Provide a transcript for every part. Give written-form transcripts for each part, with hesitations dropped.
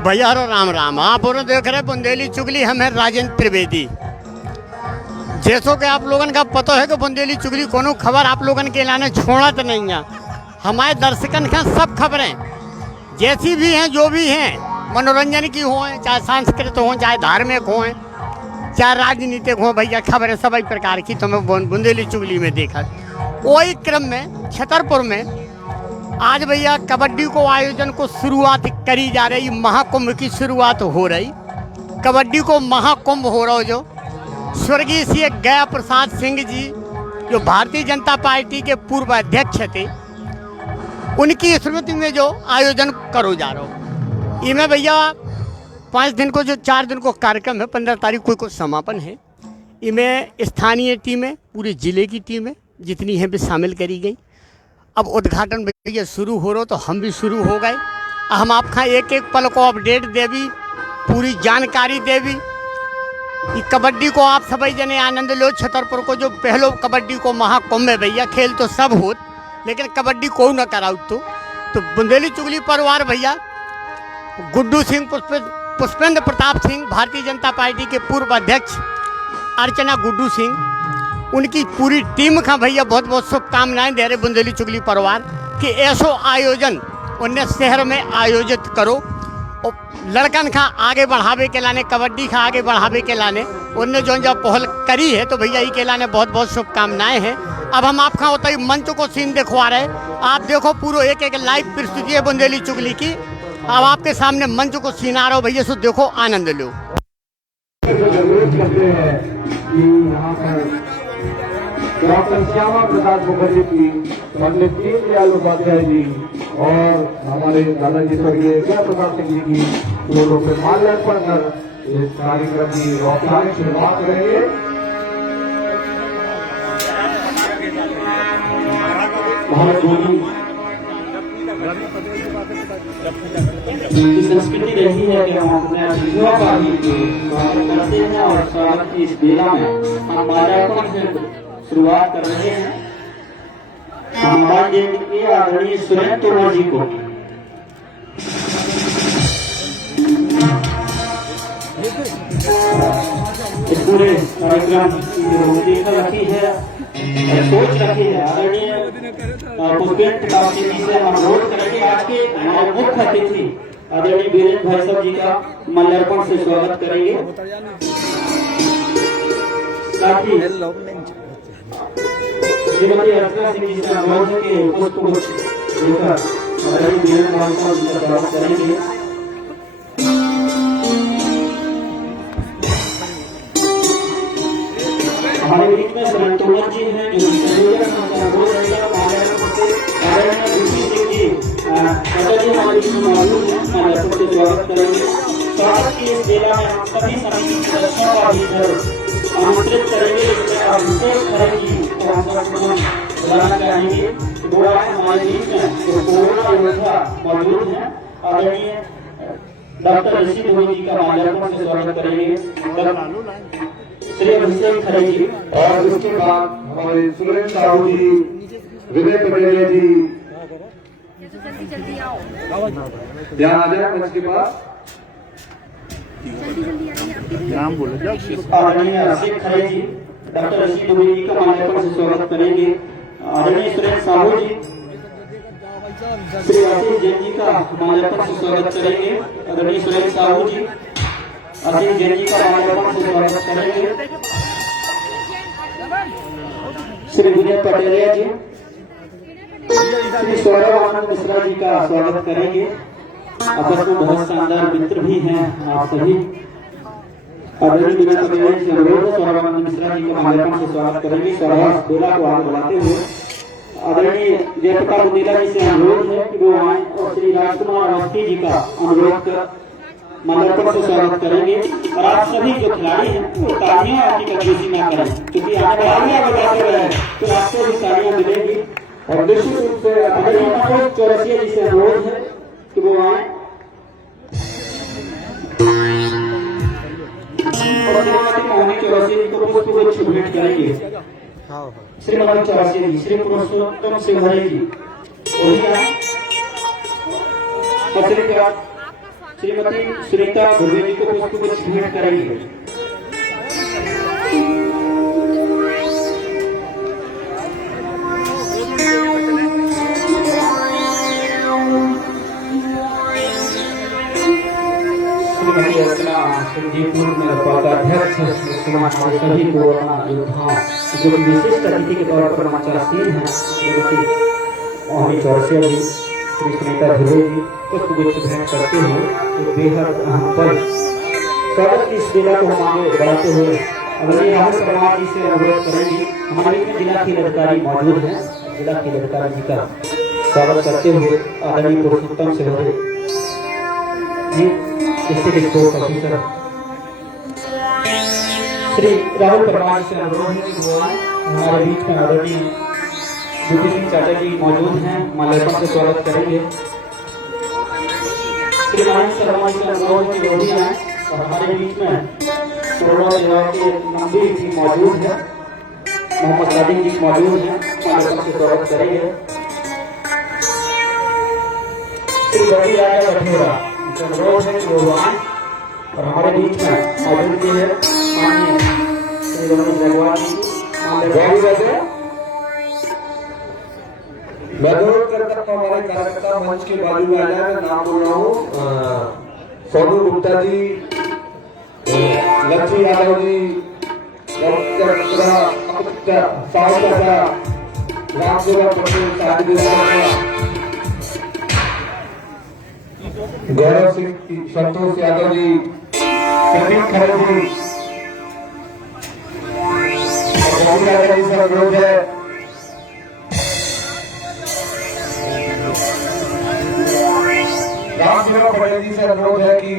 भैया राम राम। आप और देख रहे बुंदेली चुगली, हम हैं राजेंद्र त्रिवेदी। जैसो कि आप लोगन का पता है कि बुंदेली चुगली कोनो खबर आप लोगन के लाने छोड़ा तो नहीं है। हमारे दर्शकन का सब खबरें जैसी भी हैं, जो भी हैं, मनोरंजन की हों, चाहे सांस्कृतिक हों, चाहे धार्मिक हों, चाहे राजनीतिक हों, भैया खबरें सभी प्रकार की तो मैं बुंदेली चुगली में देखा। वही क्रम में छतरपुर में आज भैया कबड्डी को आयोजन को शुरुआत करी जा रही, महाकुंभ की शुरुआत हो रही। कबड्डी को महाकुंभ हो रहा हो जो स्वर्गीय श्री गया प्रसाद सिंह जी जो भारतीय जनता पार्टी के पूर्व अध्यक्ष थे, उनकी स्मृति में जो आयोजन करो जा रहा हो। इनमें भैया 5 दिन को जो 4 दिन को कार्यक्रम है, 15 तारीख को समापन है। इनमें स्थानीय टीमें, पूरे ज़िले की टीमें जितनी हैं भी शामिल करी गई। अब उद्घाटन भैया शुरू हो रहा तो हम भी शुरू हो गए। हम आपका एक एक पल को अपडेट देवी, पूरी जानकारी देवी। ये कबड्डी को आप सभी जने आनंद लो। छतरपुर को जो पहलो कबड्डी को महाकुंभ है भैया, खेल तो सब हो लेकिन कबड्डी को न कराओ तो बुंदेली चुगली परिवार भैया गुड्डू सिंह, पुष्पेंद्र प्रताप सिंह, भारतीय जनता पार्टी के पूर्व अध्यक्ष अर्चना गुड्डू सिंह, उनकी पूरी टीम का भैया बहुत बहुत शुभकामनाएं दे रहे बुंदेली चुगली परिवार कि ऐसो आयोजन उन्हें शहर में आयोजित करो और लड़कन का आगे बढ़ावे के लाने, कबड्डी का आगे बढ़ावे के लाने उनने जो जब पहल करी है तो भैया ये के लाने बहुत बहुत शुभकामनाएं हैं। अब हम आपका होता ही मंच को सीन दिखवा रहे, आप देखो पूरा एक एक लाइव प्रस्तुति है बुंदेली चुगली की। अब आपके सामने मंच को सीन आ रहा हो भैया, सो देखो आनंद लो। डॉक्टर श्यामा प्रसाद मुखर्जी जी, पंडित दीनदयाल उपाध्याय जी और हमारे दादाजी स्वर्गीय गया प्रसाद सिंह जी की फोटो पे माल्यार्पण कर इस कार्यक्रम की औपचारिक शुरुआत करेंगे। संस्कृति रही है कि हम अपने अतिथियों का भी स्वागत करते हैं और स्वागत की इस बेला में हम माल्यार्पण से शुरुआत कर रहे हैं। हमारे के आदरणीय सुरेंद्र तोमर जी को इस पूरे कार्यक्रम की रखी है, सोच रखी है। आदरणीय पुष्पेंद्र प्रताप सिंह जी से हम अनुरोध करेंगे आज के मुख्य अतिथि आदरणीय वीरेंद्र भाई साहब जी का माल्यार्पण से स्वागत करेंगे। साथ ही श्रीमती अर्चना सिंह जी से अनुरोध है कि पुष्प लेकर आदरणीय वीरेंद्र भाई साहब जी का स्वागत करेंगे। हमारे बीच में सुरेंद्र तोमर जी हैं जो अनुरोध रहेगा माल्यार्पण से आदरणीय ऋषि सिंह जी पिताजी हमारे बीच में मौजूद हैं, माल्यार्पण से स्वागत करेंगे। स्वागत की इस बेला में हम सभी समिति सदस्यों का भी आमंत्रित करेंगे। अभिषेक खरे जी को हम बुलाना चाहेंगे। बुरा हमारे बीच में जो कोरोना योद्धा मौजूद हैं, आदरणीय डॉक्टर ऋषि जी का माल्यार्पण से स्वागत करेंगे। श्री अभिषेक खरे जी और उसके बाद हमारे सुरेंद्र साहू जी, विजय पटेल जी यहाँ आ जाए मंच के पास। नाम बोलो। आदरणीय अभिषेक खरे जी डॉक्टर ऋषि जी का माल्यार्पण से स्वागत करेंगे। आदरणीय सुरेंद्र साहू जी श्री आशीष जैन जी का माल्यार्पण से स्वागत करेंगे। आदरणीय सुरेंद्र साहू जी आशीष जैन जी का माल्यार्पण से स्वागत करेंगे। श्री विजय पटेल जी, श्री सौरभ आनंद मिश्रा जी का स्वागत करेंगे। आपस में बहुत शानदार मित्र भी हैं आप सभी। आदरणीय विजय पटेल जी से अनुरोध है सौरभ आनंद मिश्रा जी का माल्यार्पण से स्वागत करेंगे। सौरभ बेला को आगे बढ़ाते हुए आदरणीय जयप्रताप बुंदेला जी से अनुरोध है कि वो आए और श्री राजकुमार अवस्थी जी का अनुरोध कर माल्यार्पण से स्वागत करेंगे। और आप सभी जो खिलाड़ी हैं वो तालियां आपकी कदगीसी ना करें, क्योंकि आगे तालियां बजाते रहे तो आपको भी तालियां मिलेगी। और निश्चित रूप से आदरणीय चौरसिया जी से अनुरोध है कि वो आए और श्रीमती मोहनी चौरसिया जी को पुष्प भेंट करेंगे। श्रीमती चौरसिया जी, श्री पुरुषोत्तम सिंह जी और श्री श्रीमती सुनीता दुबे जी को पुष्प गुच्छ भेंट करेंगे। श्रीमती अर्चना संजीवपुर अध्यक्ष सभी कोरोना योद्धाओं जो विशिष्ट अतिथि के तौर पर मंचासीन हैं, श्रीमती मोहनी चौरसिया जी, श्री सुनीता दुबे जी पुष्प गुच्छ भेंट करते हुए एक बेहद अहम पल स्वागत की इस बेला को हम आगे बढ़ाते हुए अगले राहुल परमार जी से अनुरोध करेंगे। हमारे में जिला खेल अधिकारी मौजूद हैं, जिला खेल अधिकारी जी का स्वागत करते हुए आदरणीय पुरुषोत्तम से जी district sports officer Shri Rahul Parmar से अनुरोध है कि वो हमारे बीच में आदरणीय ज्योति सिंह चाचा जी मौजूद हैं, माल्यार्पण से स्वागत करेंगे। श्री महेश शर्मा से अनुरोध है कि वो भी आए और हमारे बीच में कोरोना सेवा के नंदी भी मौजूद है, मोहम्मद सादिक जी मौजूद हैं, माल्यार्पण से स्वागत करेंगे। श्री रवि राजा बठेरा अनुरोध है कि वो आए और हमारे बीच में मौजूद भी है माननीय श्री रमन जगवाल जी। मैं अनुरोध करता हूँ हमारे कार्यकर्ता मंच के बाजू में आ जाए। मैं नाम बोल रहा हूँ सोनू गुप्ता जी, लक्ष्मी यादव जी, साहू चाचा, रामसेवा पटेल, गौरव सिंह, संतोष यादव जी, संदीप खरे जी, जी से अनुरोध है रामसेवा पटेल जी से अनुरोध है कि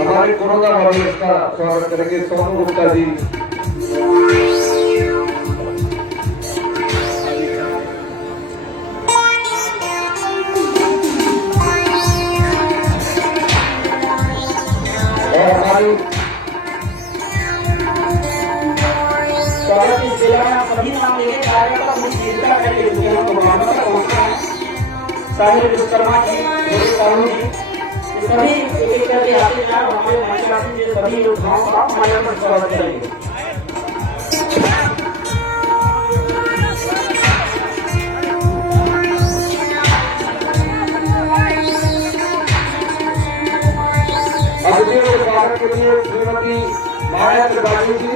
हमारे कोरोना वॉरियर्स का स्वागत करेंगे। सोनू गुप्ता जी, और हमारी स्वागत इस जिला में सभी नाम लेके कार्यकर्ता मुझे चिंता करके साहिर विश्वकर्मा जी, साहू जी, सभी एक करके आते हैं और हमारे मंचासीन जो सभी योद्धाओं का माल्यार्पण स्वागत करेंगे। अतिथियों के स्वागत के लिए श्रीमती माया त्रिपाठी जी,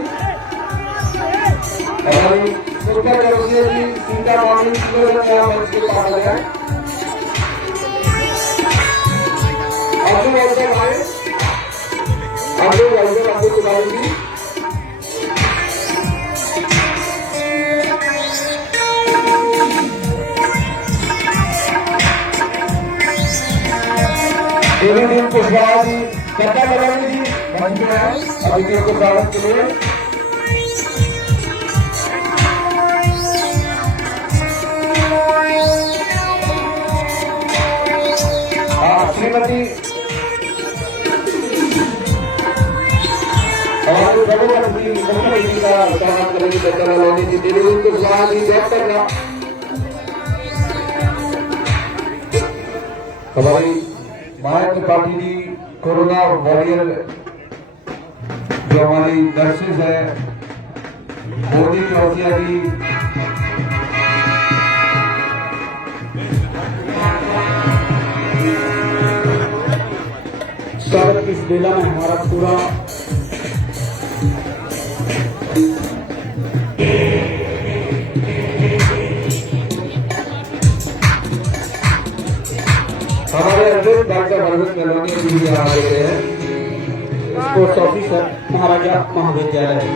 हमारी सुधा चौरसिया जी, सीता मानी मंच के पास आ जाए। अब्दुल तिवारी जी, देवीदीन कुशवाहा जी, कथा कलानी जी मंच में आए अतिथियों के स्वागत के लिए। श्रीमती और रघुवंशी मुख्य जी का स्वागत करेंगे। कथा कलानी जी, देवीदीन कुशवाहा जी, डॉक्टर हमारी माया त्रिपाठी जी, कोरोना वॉरियर जो हमारी नर्सेज है, मोदी चौरसिया जी, स्वागत की इस बेला में हमारा पूरा हमारे अध्यक्ष डॉक्टर भरत मेलवानी जी भी यहाँ आए हैं, स्पोर्ट्स ऑफिसर महाराजा महाविद्यालय।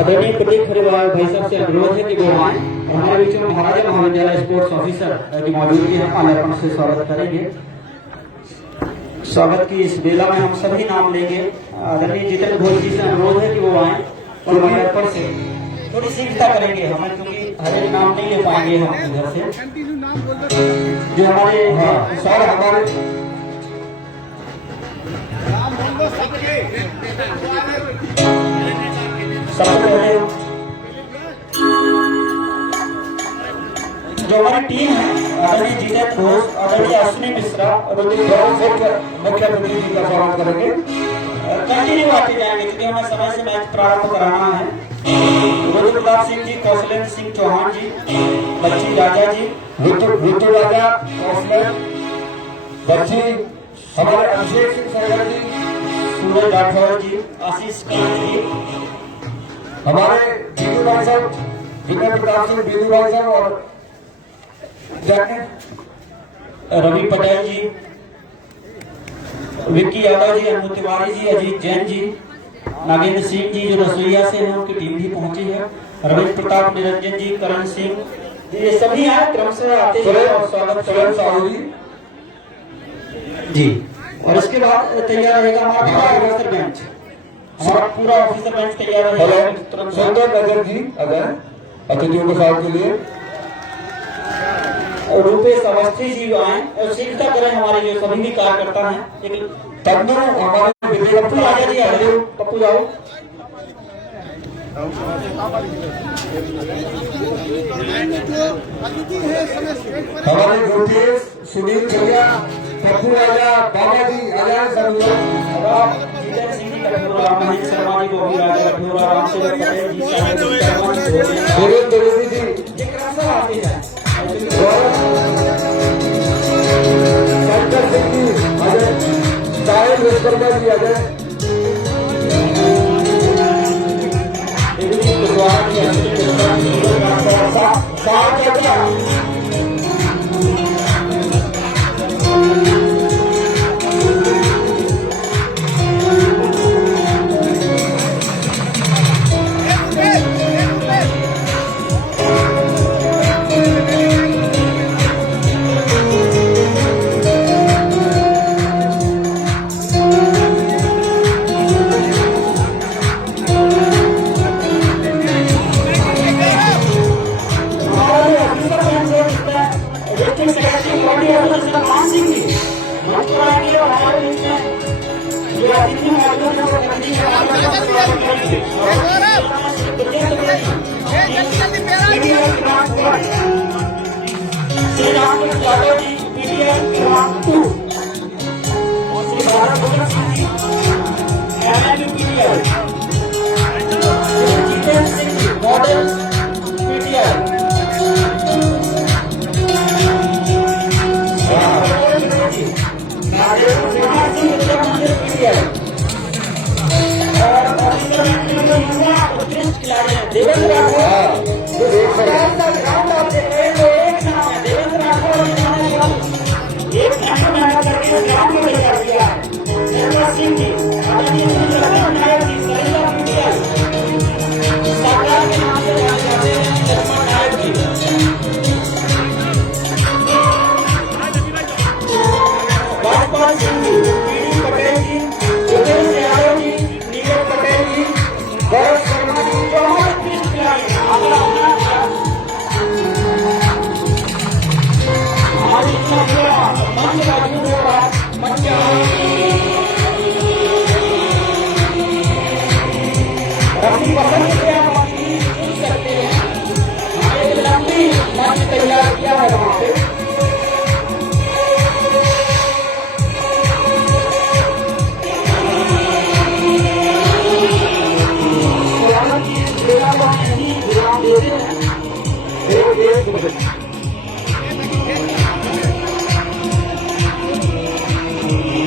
आदरणीय प्रदीप खरेवाल भाई साहब से अनुरोध है कि वो आए और हमारे बीच में महाराजा महाविद्यालय स्पोर्ट्स ऑफिसर की मौजूदगी है, माल्यार्पण से स्वागत करेंगे। स्वागत की इस बेला में हम सभी नाम लेंगे। आदरणीय जितेंद्र घोष जी से अनुरोध है कि वो आए और माल्यार्पण से थोड़ी शीघ्रता करेंगे हमें, क्योंकि हर एक नाम नहीं ले पाएंगे हम इधर से जो हमारे सर हमारे सबसे पहले जो हमारी टीम है, आदरणीय जितेंद्र घोष, आदरणीय अश्विनी मिश्रा और मुख्य अतिथि जी का स्वागत करेंगे। कंटिन्यू आते जाएंगे क्योंकि हमें समय से मैच प्रारंभ कराना है। रुद्र प्रताप सिंह जी, कौशलेंद्र सिंह चौहान जी, बच्ची राजा जी, ऋतु राजा, कौशलेंद्र, बच्ची, हमारे अभिषेक सिंह सहगल जी, सूरज राठौर जी, आशीष कांत जी, हमारे बीजू भाई साहब, विनय प्रताप सिंह बीजू भाई साहब और रवि पटेल जी, विक्की यादव जी, अनु तिवारी जी, अजीत जैन जी, नागेंद्र सिंह जी जो रसोईया से हैं, उनकी टीम भी पहुंची है, रमेश प्रताप, निरंजन जी, करण सिंह, ये सभी आए क्रमशः आते हैं और स्वागत साहू जी। और इसके बाद तैयार रहेगा हमारा ऑफिसर बेंच, हमारा पूरा ऑफिसर बेंच तैयार रहेगा। सुंदर नगर जी अगर अतिथियों के साथ के लिए रूपेश अवस्थी जी आए और शीघ्रता करें हमारे जो सभी भी कार्यकर्ता हैं। तब हमारे पप्पू राजा जी आ जाओ, पप्पू जाओ। हमारे गुरतेज, सुनील भैया, पप्पू राजा, बाबा जी आजाद सब लोग, जितेंद्र सिंह जी कठोरा, महेश शर्मा जी, गोभी राजा कठोरा, रामसेवक पटेल जी, देवेंद्र द्विवेदी जी, ये क्रमशः आते हैं। शंकर सिंह जी, अजय साहिल वेस्टरकर जी, अजय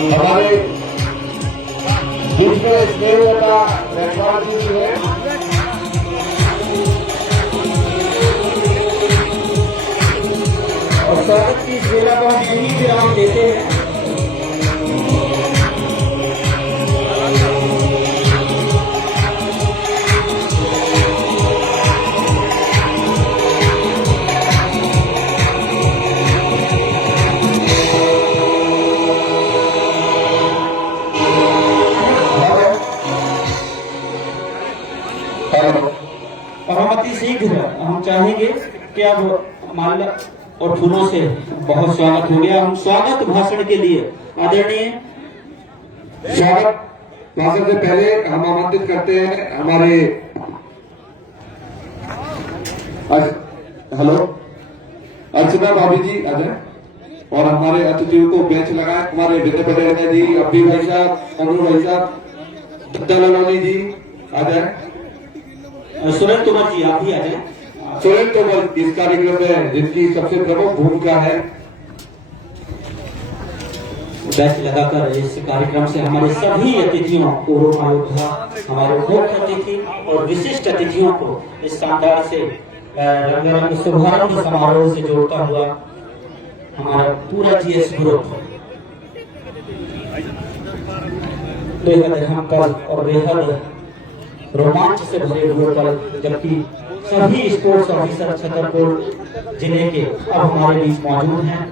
हमारे बीच में स्नेह का व्यवहार भी है। और स्वागत की सेवा को हम यही विराम देते हैं। और हम अति शीघ्र हम चाहेंगे कि अब माल्या और फूलों से बहुत स्वागत हो गया। हम स्वागत भाषण के लिए आदरणीय स्वागत भाषण से पहले हम आमंत्रित करते हैं हमारे अर्चना भाभी जी आ जाए और हमारे अतिथियों को बेंच लगाए। हमारे विनय पटेल जी, अब्बी भाई साहब, अमरू भाई साहब, दलालानी जी आ जाए। सुरेंद्र तोमर जी आप भी आ जाए। सुरेंद्र तोमर इस कार्यक्रम में जिनकी सबसे प्रमुख भूमिका है। बैच लगाकर इस कार्यक्रम से हमारे सभी अतिथियों, कोरोना योद्धा, हमारे मुख्य अतिथि और विशिष्ट अतिथियों को इस शानदार से रंगारंग शुभारंभ समारोह से जोड़ता हुआ हमारा पूरा जीएस ग्रुप बेहद अहम कल और बेहद रोमांच से भरे हुए कल, जबकि सभी स्पोर्ट्स ऑफिसर छतरपुर जिले के अब हमारे बीच मौजूद हैं।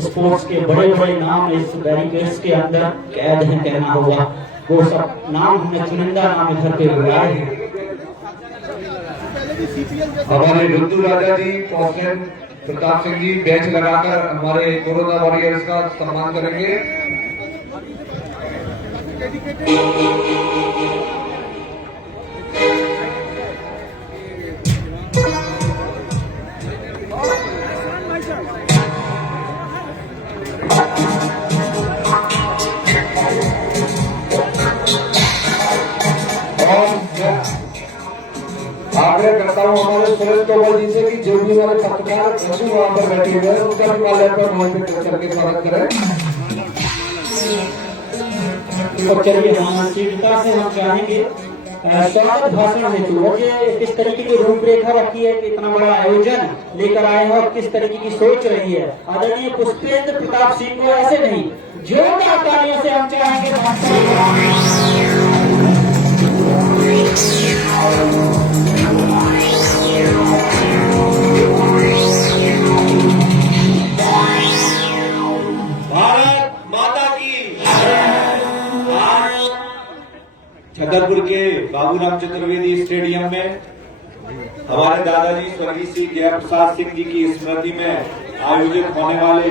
स्पोर्ट्स के बड़े बड़े नाम इस बैरिकेड्स के अंदर कैद हैं, कहना होगा। वो सब नाम हमने चुनिंदा नाम इधर पे बुलाए हैं। हमारे रुद्र राजा जी, कौशल प्रताप सिंह जी बेंच लगाकर हमारे कोरोना वॉरियर्स का सम्मान करेंगे। आग्रह करता हूँ हमारे सुरेंद्र तोमर जी से कि जो भी हमारे पत्रकार वहां पर बैठे हुए हैं उनका भी माल्यार्पण वहां करके स्वागत करें। तो चलिए हम शीघ्रता से हम चाहेंगे स्वागत भाषण हेतु ये किस तरीके की रूपरेखा रखी है कि इतना बड़ा आयोजन लेकर आए हैं और किस तरीके की सोच रही है। आदरणीय पुष्पेंद्र प्रताप सिंह को ऐसे नहीं, जोरदार तालियों से हम चाहेंगे भारत माता की। आज छतरपुर के बाबूराम चतुर्वेदी स्टेडियम में हमारे दादाजी स्वर्गीय श्री जय प्रसाद सिंह जी की स्मृति में आयोजित होने वाले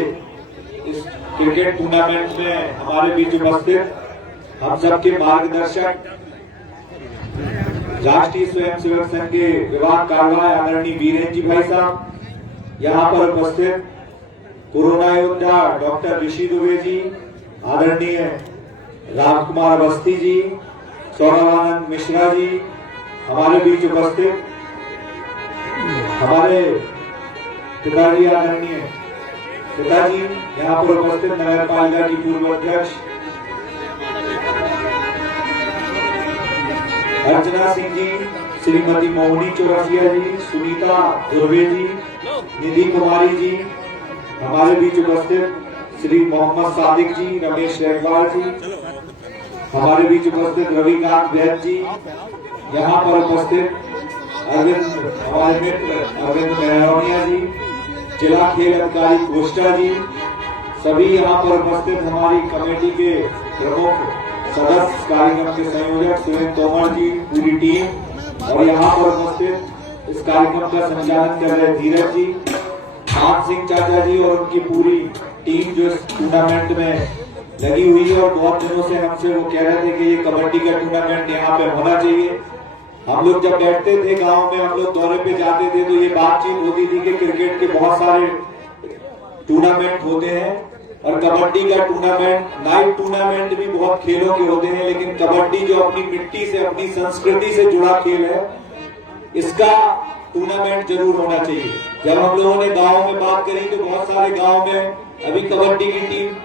इस क्रिकेट टूर्नामेंट में हमारे बीच उपस्थित हम सबके मार्गदर्शक राष्ट्रीय स्वयंसेवक संघ के विभाग कार्यालय आदरणीय वीरेंद्र जी भाई साहब, यहाँ पर उपस्थित कोरोना योद्धा डॉक्टर ऋषि दुबे जी, आदरणीय रामकुमार अवस्थी जी, सौरवानंद मिश्रा जी, हमारे बीच उपस्थित हमारे पिताजी आदरणीय पिताजी, यहाँ पर उपस्थित नगर पालिका की पूर्व अध्यक्ष अर्चना सिंह जी, श्रीमती मोहनी चौरसिया जी, सुनीता दुर्वे जी, निधि कुमारी जी, हमारे बीच उपस्थित श्री मोहम्मद सादिक जी, रमेश रेगवाल जी, हमारे बीच उपस्थित रविकांत वैद जी, यहाँ पर उपस्थित हमारे मित्र अरविंद मेहरौनिया जी, जिला खेल अधिकारी कोष्टा जी, सभी यहाँ पर उपस्थित हमारी कमेटी के प्रमुख सदस्य, कार्यक्रम के संयोजक सुरेंद्र तोमर जी, पूरी टीम और यहाँ पर उपस्थित इस कार्यक्रम का संचालन कर रहे धीरज जी, मान सिंह चाचा जी और उनकी पूरी टीम जो इस टूर्नामेंट में लगी हुई है। और बहुत दिनों से हमसे वो कह रहे थे कि ये कबड्डी का टूर्नामेंट यहाँ पे होना चाहिए। हम लोग जब बैठते थे गांव में, हम लोग दौरे पे जाते थे तो ये बातचीत होती थी कि क्रिकेट के बहुत सारे टूर्नामेंट होते हैं और कबड्डी का टूर्नामेंट, नाइट टूर्नामेंट भी बहुत खेलों के होते हैं, लेकिन कबड्डी जो अपनी मिट्टी से, अपनी संस्कृति से जुड़ा खेल है, इसका टूर्नामेंट जरूर होना चाहिए। जब हम लोगों ने गांव में बात करी तो बहुत सारे गांव में अभी कबड्डी की टीम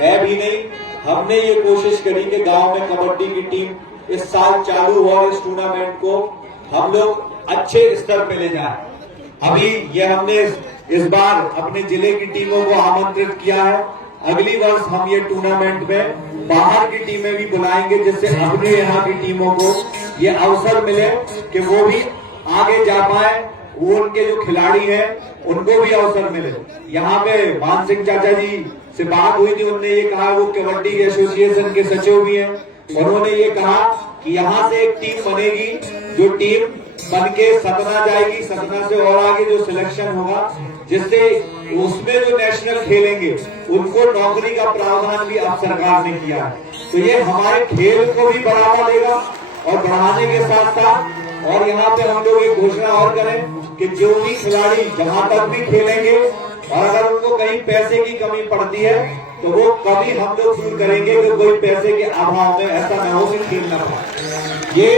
है भी नहीं। हमने ये कोशिश करी कि गांव में कबड्डी की टीम इस साल चालू हुआ, इस टूर्नामेंट को हम लोग अच्छे स्तर पे ले जाए। अभी ये हमने इस बार अपने जिले की टीमों को आमंत्रित किया है। अगली वर्ष हम ये टूर्नामेंट में बाहर की टीमें भी बुलाएंगे, जिससे अपने यहाँ की टीमों को ये अवसर मिले कि वो भी आगे जा पाए, वो उनके जो खिलाड़ी हैं उनको भी अवसर मिले। यहाँ पे मान सिंह चाचा जी से बात हुई थी, उन्होंने ये कहा, वो कबड्डी एसोसिएशन के सचिव भी हैं, उन्होंने ये कहा कि यहाँ से एक टीम बनेगी, जो टीम बन के सतना जाएगी, सतना से और आगे जो सिलेक्शन होगा, जिससे उसमें जो नेशनल खेलेंगे उनको नौकरी का प्रावधान भी अब सरकार ने किया है। तो ये हमारे खेल को भी बढ़ावा देगा और बढ़ाने के साथ साथ, और यहाँ पे हम लोग एक घोषणा और करें कि जो भी खिलाड़ी जहां तक भी खेलेंगे और अगर उनको कहीं पैसे की कमी पड़ती है तो वो कभी हम लोग फील करेंगे कि कोई पैसे के अभाव में ऐसा न हो कि खेलना पड़े। ये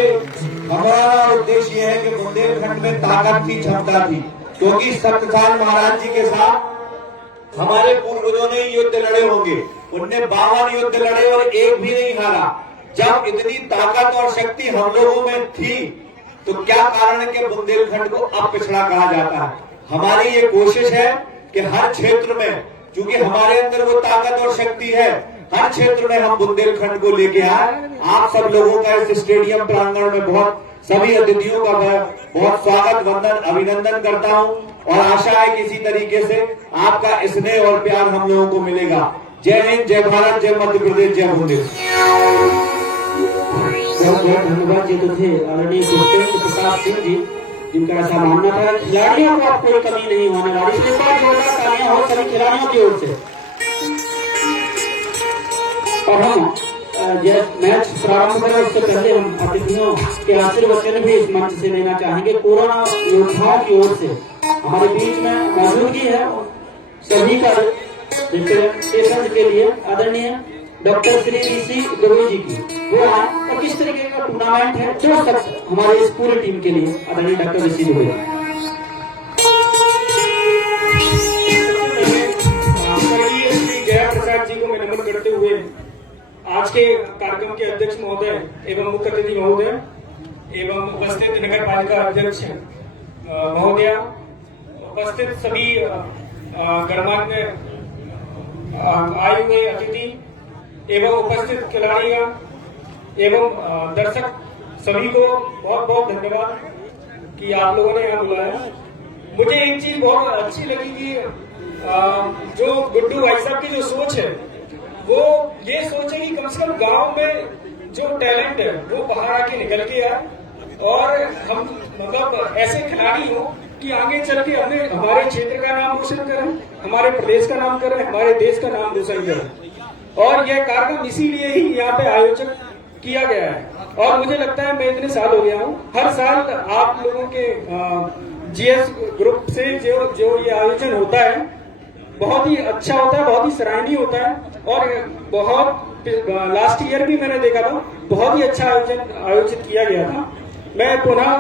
हमारा उद्देश्य ये है कि बुंदेलखंड में ताकत की क्षमता थी, क्योंकि सतसाल महाराज जी के साथ हमारे पूर्वजों ने युद्ध लड़े होंगे, उनने 52 युद्ध लड़े और एक भी नहीं हारा। जब इतनी ताकत और शक्ति हम लोगों में थी तो क्या कारण है कि बुंदेलखंड को अब पिछड़ा कहा जाता है। हमारी ये कोशिश है कि हर क्षेत्र में, क्योंकि हमारे अंदर वो ताकत और शक्ति है, हर क्षेत्र में हम बुंदेलखंड को लेके आए। आप सब लोगों का इस स्टेडियम प्रांगण में बहुत सभी अतिथियों का मैं बहुत स्वागत वंदन अभिनंदन करता हूं और आशा है कि इसी तरीके से आपका स्नेह और प्यार हम लोगों को मिलेगा। जय हिंद, जय भारत, जय मध्य प्रदेश, जय बुंदेल। बहुत बहुत धन्यवाद जी। तो थे आदरणीय पुष्पेंद्र प्रताप सिंह जी, जिनका ऐसा मानना था खिलाड़ियों को अब कोई कमी नहीं होने वाली, इसलिए बहुत जोरदार तालियां हो सभी खिलाड़ियों की ओर से। और हम मैच प्रारंभ करें उससे पहले हम अतिथियों के आशीर्वचन भी इस मंच से लेना चाहेंगे। कोरोना योद्धाओं की ओर से हमारे बीच में मौजूदगी है सभी का रिप्रेजेंटेशन के लिए आदरणीय डॉक्टर श्री ऋषि दुबे जी की, वो आए और किस तरीके का टूर्नामेंट है जो सब हमारे इस पूरी टीम के लिए आदरणीय डॉक्टर ऋषि दुबे। जया प्रसाद जी को मैं नमन करते हुए आज के कार्यक्रम के अध्यक्ष महोदय एवं मुख्य अतिथि महोदय एवं उपस्थित नगर पालिका अध्यक्ष महोदय, उपस्थित सभी गणमान्य आए हुए अतिथि एवं उपस्थित खिलाड़ियों एवं दर्शक सभी को बहुत बहुत धन्यवाद कि आप लोगों ने यहाँ बुलाया। मुझे एक चीज बहुत अच्छी लगी कि जो गुड्डू भाई साहब की जो सोच है वो ये सोच है कि कम से कम गांव में जो टैलेंट है वो बाहर आके निकल के आए और हम मतलब ऐसे खिलाड़ी हो कि आगे चल के हमें हमारे क्षेत्र का नाम रोशन करें, हमारे प्रदेश का नाम करें, हमारे देश का नाम रोशन करें। और यह कार्यक्रम इसीलिए ही यहाँ पे आयोजन किया गया है। और मुझे लगता है मैं इतने साल हो गया हूँ, हर साल आप लोगों के जीएस ग्रुप से जो ये आयोजन होता है बहुत ही अच्छा होता है, बहुत ही सराहनीय होता है। और बहुत लास्ट ईयर भी मैंने देखा था, बहुत ही अच्छा आयोजित किया गया था। मैं पुनः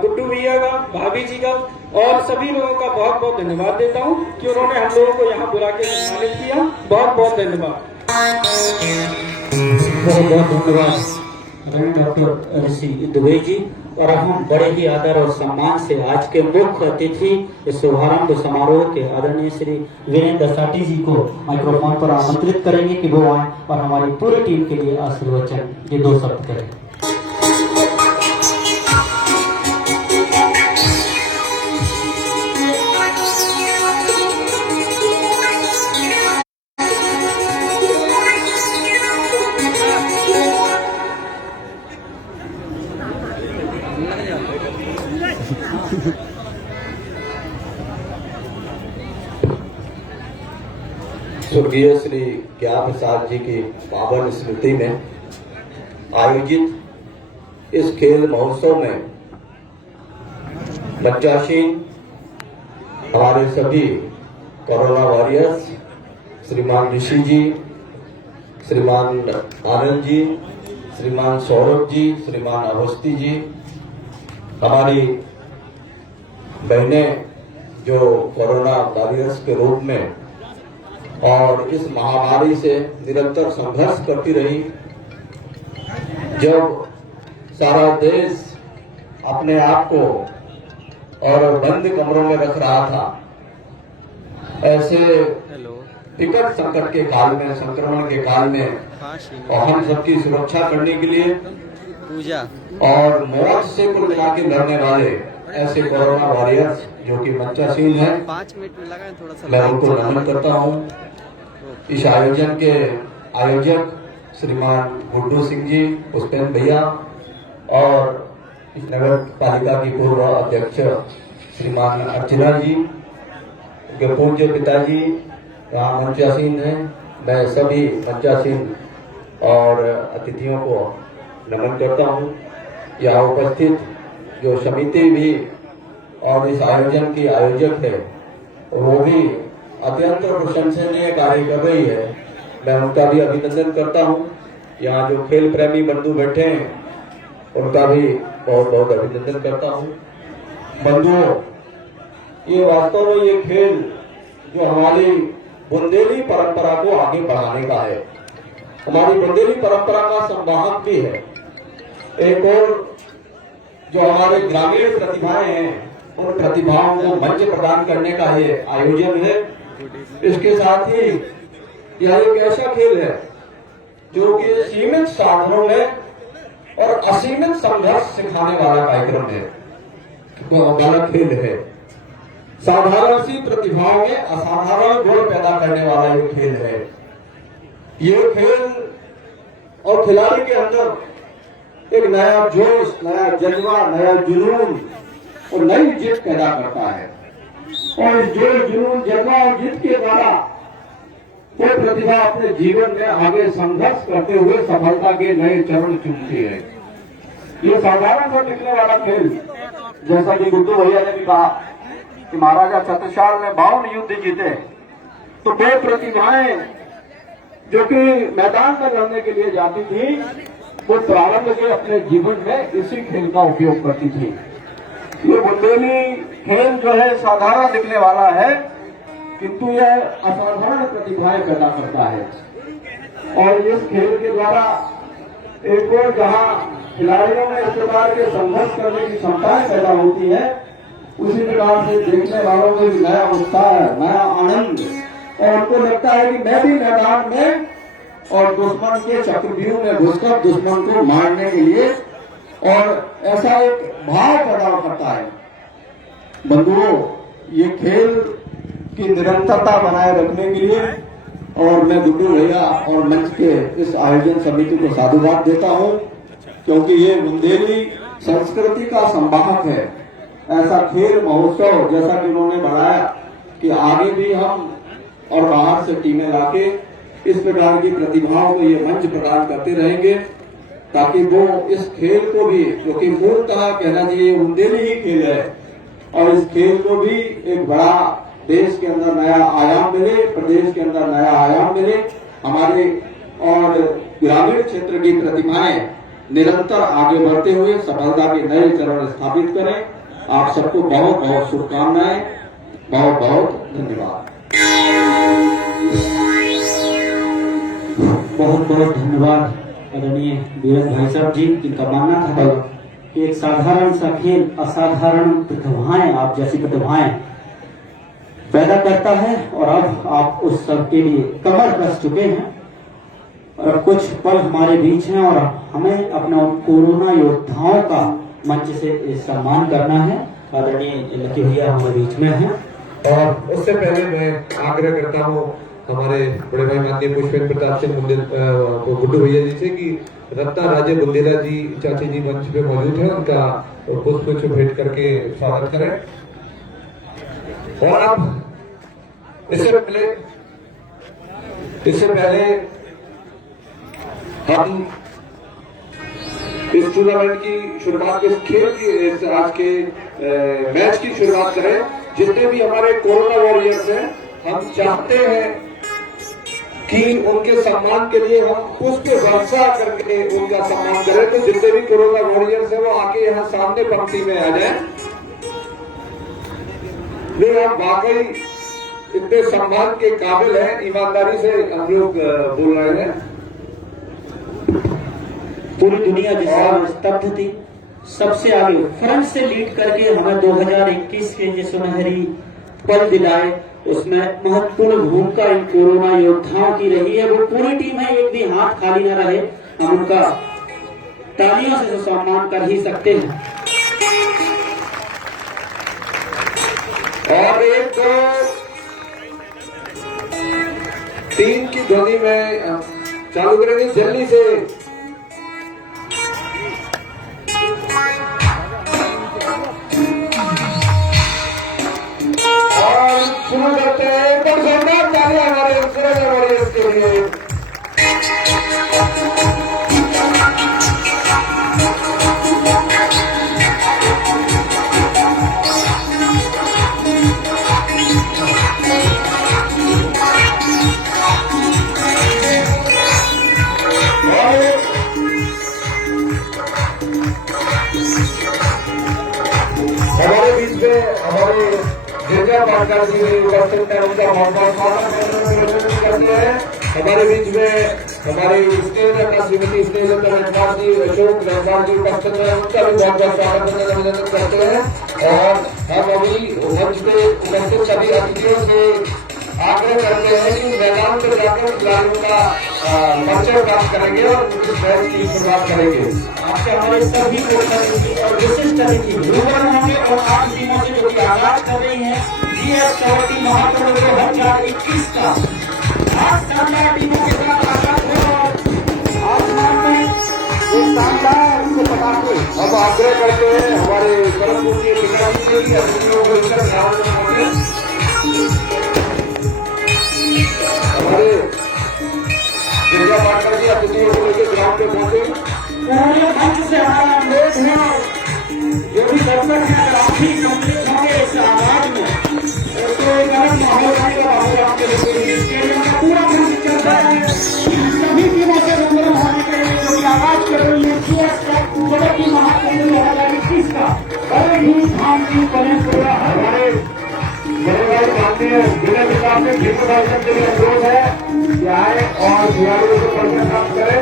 गुड्डू भैया का, भाभी जी का और सभी लोगों का बहुत बहुत धन्यवाद देता हूं कि उन्होंने हम लोगों को यहाँ बुला के सम्मानित किया। बहुत बहुत धन्यवाद। बहुत बहुत धन्यवाद डॉक्टर ऋषि दुबे जी। और अब हम बड़े ही आदर और सम्मान से आज के मुख्य अतिथि इस शुभारंभ समारोह के आदरणीय श्री वीरेंद्र साटी जी को माइक्रोफोन पर आमंत्रित करेंगे कि वो आए और हमारी पूरी टीम के लिए आशीर्वचन ये 2 शब्द करें। स्वर्गीय श्री ज्ञा प्रसाद जी की पावन स्मृति में आयोजित इस खेल महोत्सव में बच्चाशीन हमारे सभी कोरोना वॉरियर्स श्रीमान ऋषि जी, श्रीमान आनंद जी, श्रीमान सौरभ जी, श्रीमान अवस्थी जी, हमारी बहनें जो कोरोना वॉरियर्स के रूप में और इस महामारी से निरंतर संघर्ष करती रही। जब सारा देश अपने आप को और बंद कमरों में रख रहा था, ऐसे विकट संकट के काल में, संक्रमण के काल में, और हम सबकी सुरक्षा करने के लिए और मौत से कुल मिला के लड़ने वाले ऐसे कोरोना वॉरियर्स जो कि मंचासीन है, 5 मिनट में लगा थोड़ा सा मैं उनको नमन करता हूँ। इस आयोजन के आयोजक श्रीमान गुड्डू सिंह जी, पुष्पेंद्र भैया और इस नगर पालिका की पूर्व अध्यक्ष श्रीमान अर्चना जी के पूज्य पिताजी यहाँ मंचासीन हैं। मैं सभी मंचासीन और अतिथियों को नमन करता हूँ। यहाँ उपस्थित जो समिति भी और इस आयोजन की आयोजक है वो भी अत्यंत प्रशंसनीय कार्य कर रही है। मैं उनका भी अभिनंदन करता हूँ। यहाँ जो खेल प्रेमी बंधु बैठे हैं उनका भी बहुत बहुत अभिनंदन करता हूँ। बंधुओं, ये वास्तव में ये खेल जो हमारी बुंदेली परंपरा को आगे बढ़ाने का है, हमारी बुंदेली परंपरा का संवाहक भी है। एक और जो हमारे ग्रामीण प्रतिभाएं हैं उन प्रतिभाओं को मंच प्रदान करने का ये आयोजन है। इसके साथ ही यह एक ऐसा खेल है जो कि सीमित साधनों में और असीमित संघर्ष सिखाने वाला कार्यक्रम है, वाला खेल है। साधारण सी प्रतिभाओं में असाधारण गुण पैदा करने वाला ये खेल है। ये खेल और खिलाड़ी के अंदर एक नया जोश, नया जज्बा, नया जुनून और नई जिद पैदा करता है। और इस जोश, जुनून, जज्बा और जिद के द्वारा वो प्रतिभा अपने जीवन में आगे संघर्ष करते हुए सफलता के नए चरण चुनती है। ये साधारण से निकलने वाला खेल, जैसा कि गुड्डू भैया ने भी कहा कि महाराजा छत्रसाल ने 52 युद्ध जीते, तो वे प्रतिभाएं जो कि मैदान में लड़ने के लिए जाती थी वो प्रारंभ के अपने जीवन में इसी खेल का उपयोग करती थी। ये बुंदेली खेल जो है साधारण दिखने वाला है, किंतु यह असाधारण प्रतिभाएं पैदा करता है। और इस खेल के द्वारा एक और जहां खिलाड़ियों में इस प्रकार के संघर्ष करने की क्षमताएं पैदा होती है, उसी प्रकार से देखने वालों में भी नया उत्साह, नया आनंद, और उनको लगता है कि मैं भी मैदान में और दुश्मन के चक्रव्यूह में घुसकर दुश्मन को मारने के लिए, और ऐसा एक भाव पैदा करता है। बंधुओं, ये खेल की निरंतरता बनाए रखने के लिए और मैं गुड्डू भैया और मंच के इस आयोजन समिति को साधुवाद देता हूं, क्योंकि ये बुंदेली संस्कृति का संवाहक है। ऐसा खेल महोत्सव जैसा कि उन्होंने बढ़ाया कि आगे भी हम और बाहर से टीमें लाके इस प्रकार की प्रतिभाओं को ये मंच प्रदान करते रहेंगे, ताकि वो इस खेल को भी, जो कि मूलतः कहना चाहिए बुंदेली ही खेल है, और इस खेल को भी एक बड़ा देश के अंदर नया आयाम मिले, प्रदेश के अंदर नया आयाम मिले। हमारे और ग्रामीण क्षेत्र की प्रतिभाएं निरंतर आगे बढ़ते हुए सफलता के नए चरण स्थापित करें। आप सबको बहुत बहुत शुभकामनाएं, बहुत बहुत धन्यवाद। बहुत बहुत धन्यवाद आदरणीय बीरज भाई साहब जी, जिनका मानना था कि एक साधारण सा खेल असाधारण प्रतिभाएं, आप जैसी प्रतिभाएं पैदा करता है, और अब आप उस सब के लिए कमर कस चुके हैं। और अब कुछ पल हमारे बीच हैं और हमें अपने कोरोना योद्धाओं का मंच से सम्मान करना है। आदरणीय लकी भैया हमारे बीच में हैं। और उससे पहले मैं आग्रह करता हूँ हमारे बड़े भाई माननीय पुष्पेंद्र प्रताप सिंह गुड्डू भैया जी से कि रत्ना राजे बुंदेला जी चाची जी मंच पे मौजूद है, उनका पुष्प भेंट करके स्वागत करें। और अब इससे पहले हम इस टूर्नामेंट की शुरुआत, इस खेल की, आज के मैच की शुरुआत करें। जितने भी हमारे कोरोना वॉरियर्स हैं, हम चाहते हैं कि उनके सम्मान के लिए हम पुष्प वर्षा करके उनका सम्मान करें। तो जितने भी कोरोना वॉरियर्स हैं वो आके यहाँ सामने पंक्ति में आ जाए। वे हम वाकई इतने सम्मान के काबिल हैं, ईमानदारी से हम लोग बोल रहे हैं। पूरी दुनिया जिस समय स्तब्ध थी, सबसे आगे फ्रंट से लीड करके हमें 2021 के ये सुनहरी पल दिलाए, उसमें महत्वपूर्ण भूमिका इन कोरोना योद्धाओं की रही है। वो पूरी टीम है, एक भी हाथ खाली न रहे। हम उनका तालियों से सम्मान कर ही सकते हैं। और एक टीम की ध्वनि में चालू करेंगे जल्दी से। और शुरू करते हैं। एकदम जोरदार तालियां हमारे वॉरियर्स के लिए। हमारे बीच में हमारे जया पाटकर जी भी उपस्थित है, उनका बहुत स्वागत करते हैं। हमारे बीच में हमारी स्टेज श्रीमती स्टेज रंजन जी, अशोक रंजन जी उपस्थित है, उनका भी बहुत स्वागत अभिनंदन करते हैं। और हम अभी मंच पे उपस्थित सभी अतिथियों से आग्रह करते हैं कि मैदान में जाकर खिलाड़ियों का परिचय प्राप्त करेंगे और उनकी मैच की शुरुआत करेंगे। आपसे हमारे सभी और विशिष्ट अतिथि रूबरू होंगे और 8 टीमों से जो कि आगाज कर रही है जीएस कबड्डी महाकुंभ 2021 का। 8 शानदार टीमों के साथ आगाज हो और आसमान में एक शानदार उनको पटाखे। हम आग्रह करते हैं हमारे करमपुर के पिताजी से कि अतिथियों को इधर ध्यान में रखें। हमारे दुर्गा पाटकर जी अतिथियों को लेकर ग्राउंड पे पहुंचे। पूरे मंच से हमारा अनुरोध है जो भी दर्शक हैं काफी सम्मिलित होंगे इस आगाज में, तो एक अलग माहौल आएगा। माहौल आपके स्टेडियम का पूरा मंच चल रहा है सभी टीमों से रूबरू होने के लिए जो आगाज कर रही है जीएस कबड्डी महाकुंभ 2021 का। बड़े ही धाम की बने पूरा हमारे बड़े सामने जिले के सामने जिनको दर्शक के लिए अनुरोध है कि आए और खिलाड़ियों को परिचय प्राप्त करें।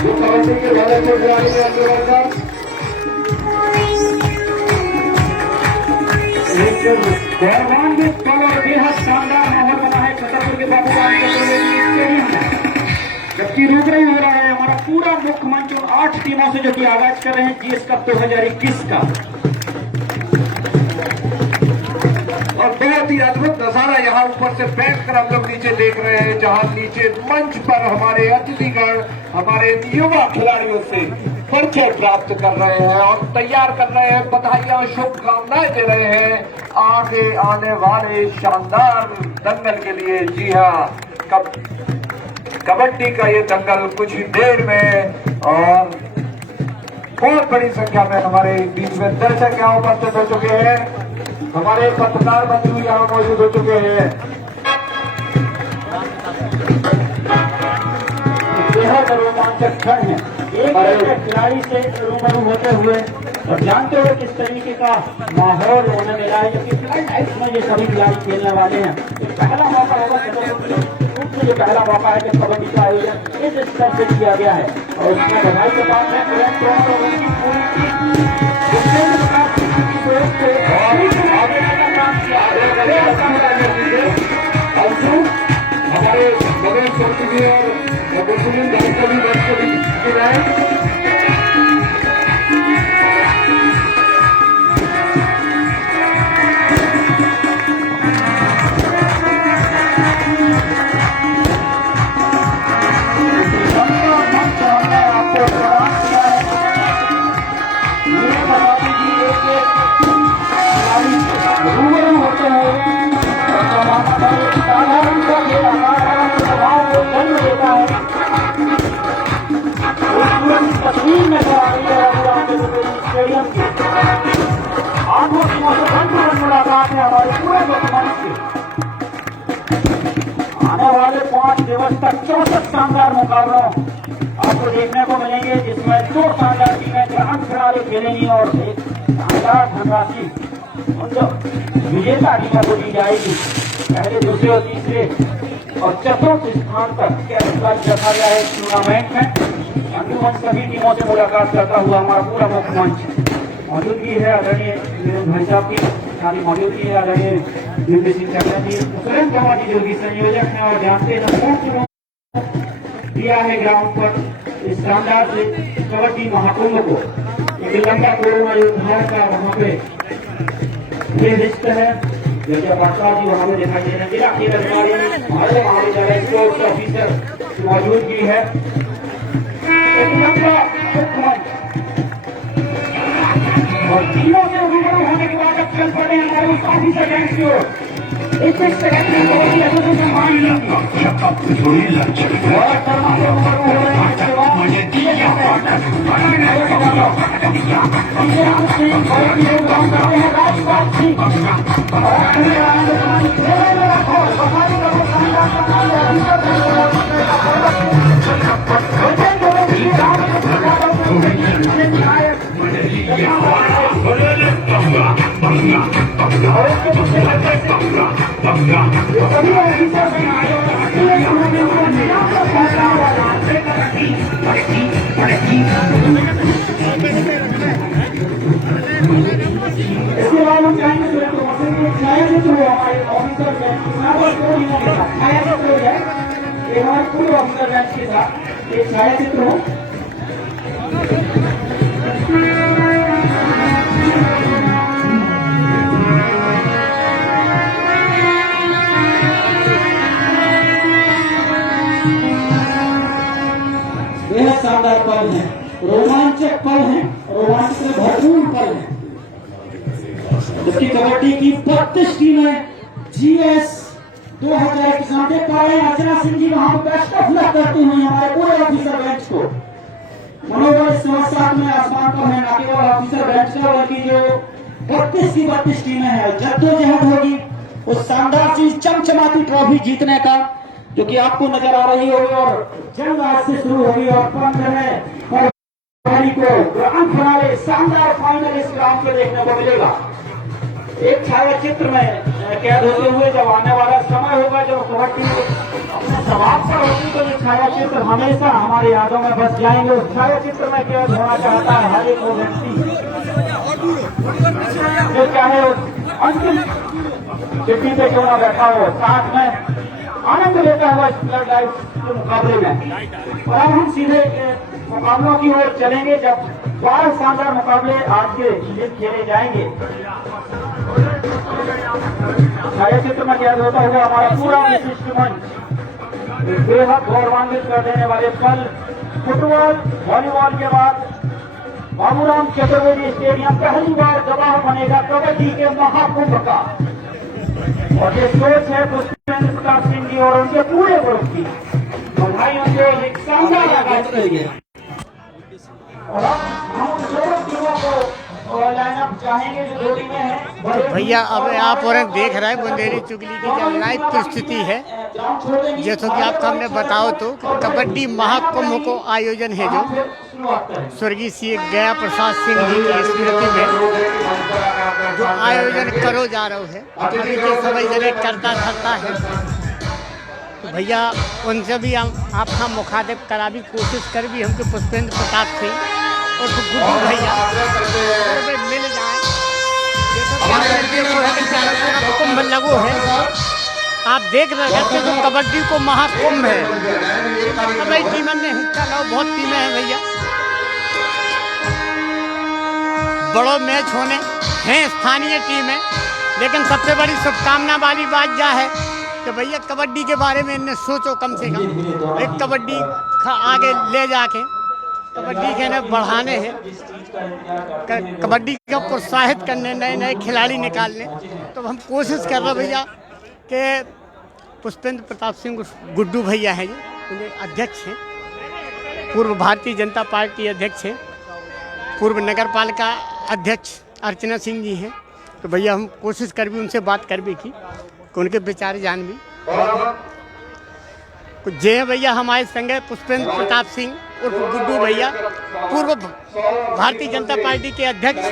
जो कबड्डी के भरतपुर खिलाड़ी है अंडरवर्कर गौरवान्वित पल और बेहद शानदार माहौल बना है छतरपुर के बाबू स्टेडियम में, जबकि रूबरू हो रहा है हमारा पूरा मुख्य मंच उन 8 टीमों से जो कि आगाज कर रहे हैं जीएस कप 2021 का। और बहुत ही अद्भुत नजारा यहाँ ऊपर से बैठकर हम लोग नीचे देख रहे हैं, जहाँ नीचे मंच पर हमारे अतिथिगण हमारे युवा खिलाड़ियों से परिचय प्राप्त कर रहे हैं और तैयार कर रहे हैं, बधाइयां शुभकामनाएं दे रहे हैं आगे आने वाले शानदार दंगल के लिए। जी हाँ, कबड्डी का ये दंगल कुछ ही देर में और बहुत बड़ी संख्या में हमारे बीच में दर्शक यहाँ उपस्थित हो चुके हैं। हमारे पत्रकार बंधु यहाँ मौजूद हो चुके हैं। बेहद रोमांचक क्षण है एक खिलाड़ी से रूबरू होते हुए और जानते हुए किस तरीके का माहौल होने मिला है, जबकि फ्लाइट लाइफ में ये सभी खिलाड़ी खेलने वाले हैं। पहला मौका होगा ये पहला मौका है कि कबड्डी का आयोजन इस स्तर से किया गया है और उसमें बधाई के साथ में हमारे बगल चौकी और मुस्लिम धर्म को भी रूबरू होते हैं साधारण सा खेल प्रभाव को जन्म देता है। तस्वीर में आ रही है स्टेडियम की 8 टीमों से संपूर्ण मुलाकात है हमारे पूरे मंच की। आने वाले 5 दिवस तक 64 शानदार मुकाबलों आपको देखने को मिलेंगे, जिसमें 2 शानदार टीमें ग्रांड फिनाले खेलेंगी और एक शानदार धनराशि उन जो विजेता टीमों को दी जाएगी। पहले, दूसरे और तीसरे और चतुर्थ स्थान तक कैटेगरी रखा गया है टूर्नामेंट में। अंजुमन सभी टीमों से मुलाकात करता हुआ हमारा पूरा मुख्य मंच मौजूदगी है आदरणीय भाई साहब की सारी मौजूदगी है आदरणीय दिव्य सिंह चक्र जी, सुरेंद्र कुमार जी जो कि संयोजक हैं और जानते हैं दिया है ग्राउंड पर इस शानदार से कबड्डी महाकुंभ को। एक लंबा कोरोना योद्धा का वहाँ पे ये लिस्ट है जैसे पाटवा जी वहाँ पे दिखाई दे रहे हैं। जिला खेल अधिकारी हमारे स्पोर्ट्स ऑफिसर मौजूदगी है। एक लंबा और तीनों से रूबरू होने के बाद अब चल पड़े हमारे उस ऑफिसर गैंग की ओर। इसके बाद हम चाहेंगे छायाचित्र हो हमारे ऑफिसर बैंक के साथ और कोई नहीं होगा छायाचित्र हो जाए ये हमारे पूरे ऑफिसर बैंक के साथ एक छायाचित्र हो बेहद शानदार पल है, रोमांचक पल है, रोमांच से भरपूर पल है। जबकि कबड्डी की 32 टीमें जीएस 2021 देख पा रहे हैं अर्चना सिंह जी वहां पर बेस्ट ऑफ लक करती हुई हमारे पूरे ऑफिसर बेंच को। मनोबल इस समस्या में आसमान पर है, ना केवल ऑफिसर बेंच का बल्कि जो 32 की 32 टीमें हैं जद्दोजहद होगी उस शानदार सी चमचमाती ट्रॉफी जीतने का, जो कि आपको नजर आ रही होगी और जल्द आज से शुरू होगी और 15 फरवरी को ग्रांड फिनाले शानदार फाइनल इस ग्राउंड पे देखने को मिलेगा। एक छायाचित्र में कैद होते हुए जब आने वाला समय होगा जब कबड्डी अपने स्वभाव पर होगी तो ये छायाचित्र हमेशा हमारी यादों में बस जाएंगे। उस छायाचित्र में कैद होना चाहता है हर एक वो व्यक्ति जो चाहे उस अंतिम चिट्ठी पे क्यों ना बैठा हो, साथ में आनंद लेता हुआ इस ब्लड लाइफ के मुकाबले में। और अब हम सीधे मुकाबलों की ओर चलेंगे जब 12 शानदार मुकाबले आज के दिन खेले जाएंगे। छायाचित्र में कैद होता हुआ हमारा पूरा विशिष्ट मंच बेहद गौरवान्वित कर देने वाले पल। फुटबॉल वॉलीबॉल के बाद बाबूराम चतुर्वेदी स्टेडियम पहली बार गवाह बनेगा कबड्डी के महाकुंभ का, और ये सोच है पुष्पेंद्र प्रताप सिंह जी और उनके पूरे ग्रुप की। बधाइयों से एक शानदार आगाज करेंगे। और अब हम दोनों टीमों को लाइनअप चाहेंगे जो दो टीमें हैं। भैया अब आप और देख रहे हैं बुंदेली चुगली की जो लाइव प्रस्तुति है, जैसा कि आपको हमने बताओ तो कबड्डी महाकुंभ को आयोजन है जो स्वर्गीय श्री गया प्रसाद सिंह जी की स्मृति में जो आयोजन करो जा रहा है, अभी के समय जने करता धरता है। तो भैया उनसे भी हम आपका मुखातिब करा भी कोशिश कर भी हमको पुष्पेंद्र प्रताप सिंह और गुड्डू भैया मिल जाए। कुंभ लगो है, आप देख रहे हैं जो कबड्डी को महाकुंभ है, कई टीमों ने हिस्सा लो, बहुत टीमें हैं भैया। बड़ो मैच होने हैं स्थानीय टीमें, लेकिन सबसे बड़ी शुभकामना वाली बात यह है कि भैया कबड्डी के बारे में इन्हें सोचो कम से कम, एक कबड्डी आगे ले जाके कबड्डी के ने बढ़ाने हैं, कबड्डी को प्रोत्साहित करने, नए नए खिलाड़ी निकालने। तो हम कोशिश कर रहे भैया कि पुष्पेंद्र प्रताप सिंह गुड्डू भैया हैं, उन्हें अध्यक्ष हैं, पूर्व भारतीय जनता पार्टी अध्यक्ष हैं, पूर्व नगर पालिका अध्यक्ष अर्चना सिंह जी हैं। तो भैया हम कोशिश कर भी उनसे बात कर भी की कि उनके विचार जान भी कुछ जे हैं। भैया हमारे संग पुष्पेंद्र प्रताप सिंह और गुड्डू भैया पूर्व भारतीय जनता पार्टी के अध्यक्ष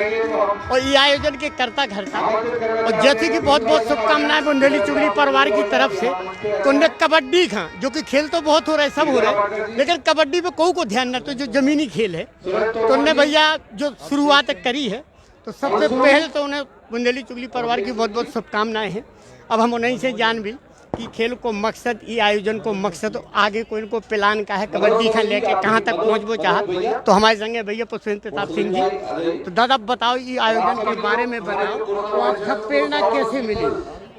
और ये आयोजन के कर्ता घरता, और जैसे कि बहुत बहुत शुभकामनाएं बुंदेली चुगली परिवार की तरफ से। तो उन्हें कबड्डी खा जो कि खेल तो बहुत हो रहे सब हो रहे, लेकिन कबड्डी पे कोई को ध्यान न, तो जो जमीनी खेल है तो उन्हें भैया जो शुरुआत करी है, तो सबसे पहले तो उन्हें बुंदेली चुगली परिवार की बहुत बहुत शुभकामनाएं हैं। अब हम उन्हीं से जान भी कि खेल को मकसद, ये आयोजन को मकसद आगे को इनको प्लान का है, कबड्डी का लेके कहाँ तक पहुँचबो चाहत। तो हमारे संगे भैया पुष्पेंद्र प्रताप सिंह जी। तो दादा बताओ ये आयोजन के बारे में बताओ, तो आपका प्रेरणा कैसे मिली?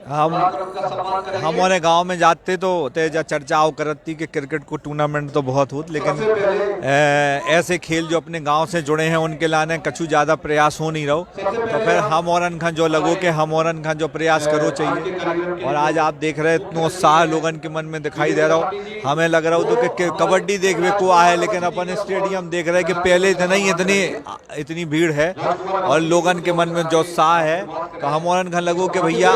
हमारे गांव में जाते तो तेजा चर्चा आओ करती कि क्रिकेट को टूर्नामेंट तो बहुत होत, लेकिन ऐसे खेल जो अपने गांव से जुड़े हैं उनके लाने कछु ज़्यादा प्रयास हो नहीं रहो, तो फिर हम औरन खां जो लगो कि हम औरन खां जो प्रयास करो चाहिए। और आज आप देख रहे इतना उत्साह लोगन के मन में दिखाई दे रहा हो। हमें लग रहा हो तो कि कबड्डी देखने को आए, लेकिन अपन स्टेडियम देख रहे हैं कि पहले इतना ही इतनी भीड़ है और लोगन के मन में जो उत्साह है, तो हम औरन खां लगो कि भैया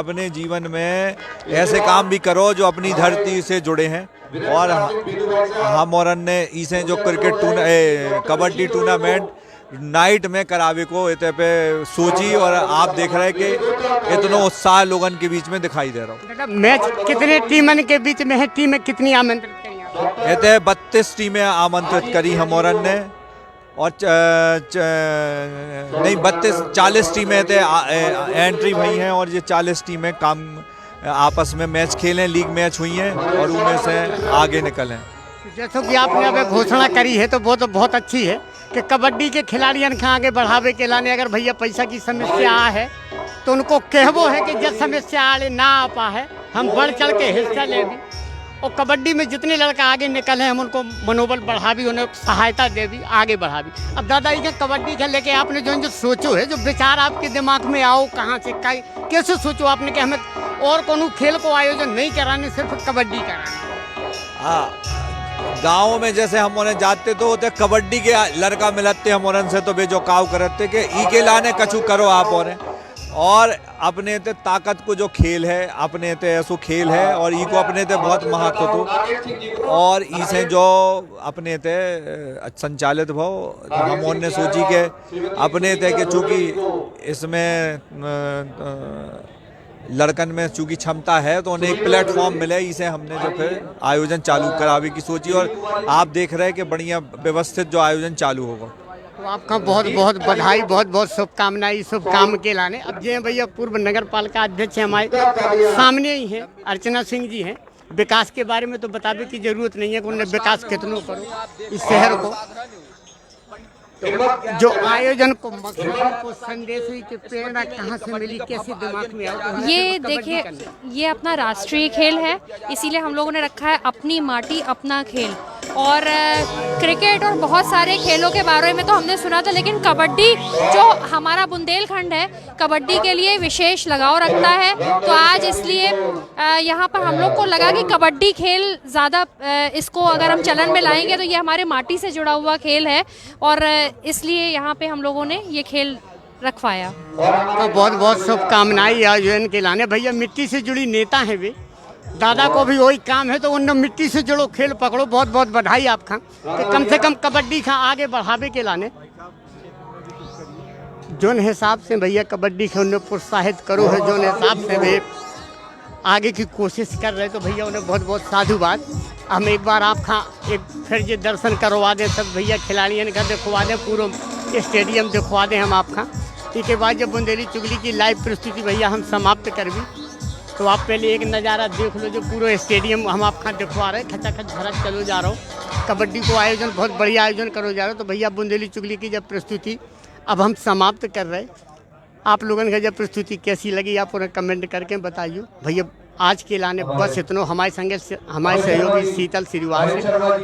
अपने जीवन में ऐसे काम भी करो जो अपनी धरती से जुड़े हैं। और हम औरन ने इसे जो कबड्डी टूर्नामेंट नाइट में करावे को इतने पे सोची, और आप देख रहे हैं कि इतना उत्साह लोगन के बीच में दिखाई दे रहा हो। मैच कितने टीमन के बीच में है? टीमें कितनी आमंत्रित करी? इतने 32 टीमें आमंत्रित करी हम औरन ने, और 40 टीमें एंट्री हुई हैं, और ये 40 टीमें काम आपस में मैच खेलें, लीग मैच हुई हैं और उनमें से आगे निकले। जैसे कि आपने अब घोषणा करी है तो वो तो बहुत अच्छी है कि कबड्डी के खिलाड़ियों को आगे बढ़ावे के लाने अगर भैया पैसा की समस्या आ है तो उनको कहवो है कि जब समस्या आड़े ना आ पा है हम बढ़ चढ़ के हिस्सा ले भी, और कबड्डी में जितने लड़का आगे निकले हम उनको मनोबल बढ़ा भी, उन्हें सहायता दे भी, आगे बढ़ा भी। अब दादा ये कबड्डी खेल लेके आपने जो सोचो है, जो विचार आपके दिमाग में आओ कहाँ से कैसे सोचो आपने कि हमें और कोनो खेल को आयोजन नहीं कराने, सिर्फ कबड्डी कराने? हाँ, गाँव में जैसे हम उन्हें जाते तो होते कबड्डी के लड़का मिलते हम उन से, तो वे जो काव करते कि ई के लाने कछु करो आप और अपने ते ताकत को जो खेल है अपने ते ऐसो खेल है, और ई को अपने ते बहुत महत्व तो, और इसे जो अपने ते संचालित भो हम उनने सोची के अपने ते कि चूँकि इसमें लड़कन में चूँकि क्षमता है तो उन्हें एक प्लेटफॉर्म मिले, इसे हमने जो फिर आयोजन चालू करावे की सोची, और आप देख रहे हैं कि बढ़िया व्यवस्थित जो आयोजन चालू होगा। तो आपका बहुत बहुत बधाई, बहुत बहुत शुभकामनाएं शुभ काम के लाने। अब ये भैया पूर्व नगर पालिका अध्यक्ष हमारे सामने ही हैं, अर्चना सिंह जी हैं। विकास के बारे में तो बताने की जरूरत नहीं है कि उन्हें विकास कितनों करो इस शहर को, जो आयोजन को मकसद को संदेश हुई कि प्रेरणा कहाँ से मिली, कैसे दिमाग में आओ? ये देखिए, ये अपना राष्ट्रीय खेल है, इसीलिए हम लोगों ने रखा है अपनी माटी अपना खेल। और क्रिकेट और बहुत सारे खेलों के बारे में तो हमने सुना था, लेकिन कबड्डी जो हमारा बुंदेलखंड है कबड्डी के लिए विशेष लगाव रखता है। तो आज इसलिए यहाँ पर हम लोग को लगा कि कबड्डी खेल ज़्यादा इसको अगर हम चलन में लाएंगे तो ये हमारे माटी से जुड़ा हुआ खेल है, और इसलिए यहाँ पे हम लोगों ने ये खेल रखवाया। तो बहुत बहुत शुभकामनाएं आयोजन के लाने। भैया मिट्टी से जुड़ी नेता हैं वे, दादा को भी वही काम है, तो उन मिट्टी से जुड़ो खेल पकड़ो। बहुत बहुत बधाई आपका कि कम से कम कबड्डी का आगे बढ़ावे के लाने जोन हिसाब से भैया कबड्डी को उन्हें प्रोत्साहित करो है, जोन हिसाब से वे आगे की कोशिश कर रहे, तो भैया उन्हें बहुत बहुत साधुवाद। हम एक बार आपका एक फिर ये दर्शन करवा दें, सब भैया खिलाड़ियों का दिखवा दें, पूरा स्टेडियम दिखवा दें हम आपका। इसके बाद जब बुंदेली चुगली की लाइव प्रस्तुति भैया हम समाप्त कर भी, तो आप पहले एक नज़ारा देख लो, जो पूरा स्टेडियम हम आपका दिखवा रहे, खचाखच भरत चलो जा रहा हो। कबड्डी को आयोजन बहुत बढ़िया आयोजन करो जा रहे हो। तो भैया बुंदेली चुगली की जब प्रस्तुति अब हम समाप्त कर रहे, आप लोगों ने जब प्रस्तुति कैसी लगी आप उन्हें कमेंट करके बताइए। भैया आज के लाने बस इतना, हमारे संगे हमारे सहयोगी शीतल श्रीवास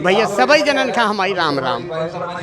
भैया सभी जनन का हमारी राम राम।